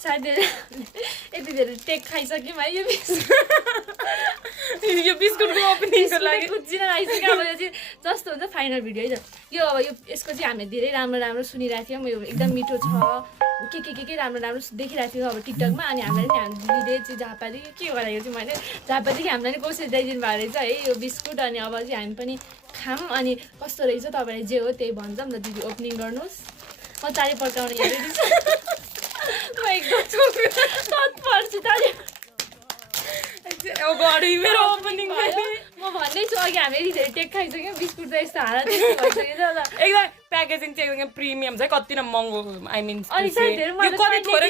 सायद यति धेरै टेक खाइसक्यौँ है यो बिस्कुटको ओपनिङको लागि कुचिन आइसक्यो अब यो चाहिँ जस्तो हुन्छ फाइनल भिडियो है त यो अब यो यसको चाहिँ हामीले धेरै राम्रो सुनिरहेको थियौँ यो एकदम मिठो छ के राम्रो देखिरहेको थियो अब टिकटकमा अनि हामीलाई नि दिदीले चाहिँ झापादेखि के गरेको चाहिँ मैले झापादेखि हामीलाई नि कसरी ल्याइदिनु भएको रहेछ है यो बिस्कुट अनि अब चाहिँ हामी पनि खाऊँ अनि कस्तो रहेछ तपाईँलाई जे हो त्यही भन्छ नि त दिदी ओपनिङ गर्नुहोस् म ताली पड्काउने रेडी छु म एकदम तत्पर्छु ताली मेरो ओपनिङ म भन्दैछु अघि हामी यति धेरै टेक खाइसक्यौँ बिस्कुट त यस्तो हारा त्यस्तो भइसक्यो त एकदम प्याकेजिङ चाहिँ एकदम प्रिमियम छ कति न महँगो आई मिन अनि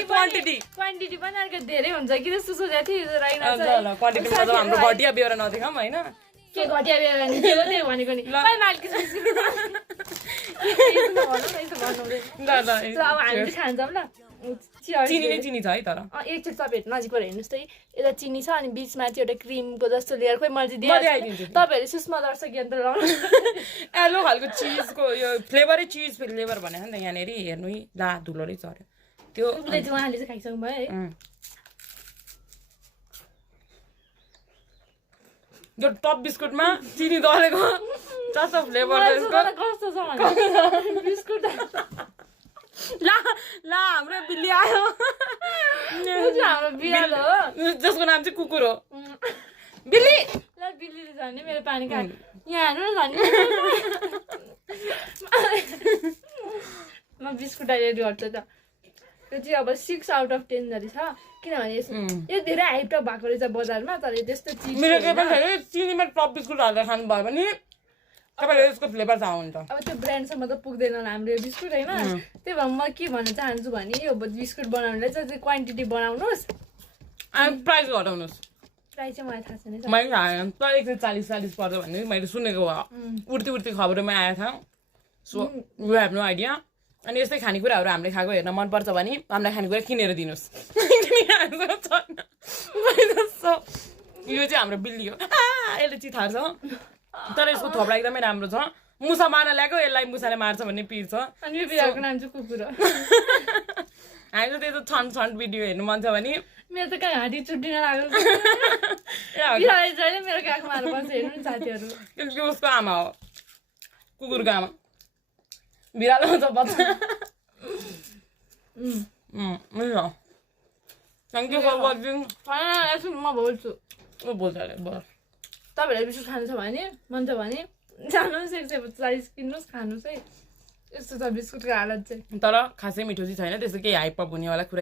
क्वान्टिटी पनि अर्को धेरै हुन्छ कि जस्तो सोचेको थिएँ क्वान्टिटीमा त हाम्रो घटिया बेहोरा नदेखाऊँ होइन के घटिया बेहोरा नि के हो त्यो भनेको नि अब हामी चाहिँ खान्छौँ ल चिनी छ है तर एकचोटि तपाईँहरू नजिकबाट हेर्नुहोस् त यता चिनी छ अनि बिचमा चाहिँ एउटा क्रिमको जस्तो लेयर खोइ मैले चाहिँ तपाईँहरू सुषमा दर्शक यन्त्र लाउनु एलो खालको चिजको यो फ्लेभरै चिज फ्लेभर भनेको नि त यहाँनिर हेर्नु है ला धुलोरै चढ्यो त्यो उहाँले चाहिँ खाइसक्नु भयो है यो टप बिस्कुटमा चिनी दलेको कस्तो फ्लेभर कस्तो छ बिस्कुट ला हाम्रो बिल्ली आयो हाम्रो बिरालो हो जसको नाम चाहिँ कुकुर हो बिल्ली ल बिल्लीले झन् मेरो पानी खा यहाँ हाल्नु न झन् म बिस्कुट रेडी गर्छु त यो चाहिँ अब 6 आउट अफ 10 जति छ किनभने यो धेरै हाइपटप भएको रहेछ बजारमा तर त्यस्तो चिज मेरो के पनि चिनीमा टप बिस्कुट हालेर खानु भयो भने तपाईँले यसको फ्लेभर थाहा हुन्छ अब त्यो ब्रान्डसम्म त पुग्दैन हाम्रो यो बिस्कुट होइन त्यही भएर म के भन्न चाहन्छु भने यो बिस्कुट बनाउनुलाई चाहिँ क्वान्टिटी बनाउनुहोस् अनि प्राइस घटाउनुहोस् प्राइस चाहिँ मलाई थाहा छैन मैले तर 140 पर्छ भन्ने मैले सुनेको उड्ती खबरमा आएको थियो so you have no idea अनि यस्तै खानेकुराहरू हामीले खाएको हेर्न मनपर्छ भने हामीलाई खानेकुरा किनेर दिनुहोस् यो चाहिँ हाम्रो बिल्ली हो यसले चिथार छ तर यसको थोप्रा एकदमै राम्रो छ मुसा मार्न ल्याएको यसलाई मुसाले मार्छ भन्ने पिर छ अनि यो बिरालोको नाम चाहिँ कुकुर हो हामी त त्यस्तो छन्ट भिडियो हेर्नु मन छ भने मेरो त कहाँ घाँटी चुट्टिन लाग्यो बिरालो जहिले मेरो काखमा हालेर बस्छ हेर्नु नि साथीहरू किनकि उसको आमा हो कुकुरको आमा बिरालो हुन्छ बच्चा थ्याङ्क यू फर वाचिङ म बोल्छु बोल्छ अरे बोल तपाईँहरूलाई बिस्कुट खानु छ भने मन छ भने जानुहोस् 140 किन्नुहोस् खानुहोस् है यस्तो छ बिस्कुटको हालत चाहिँ तर खासै मिठो चाहिँ छैन त्यस्तो केही हाइप हुनेवाला कुरा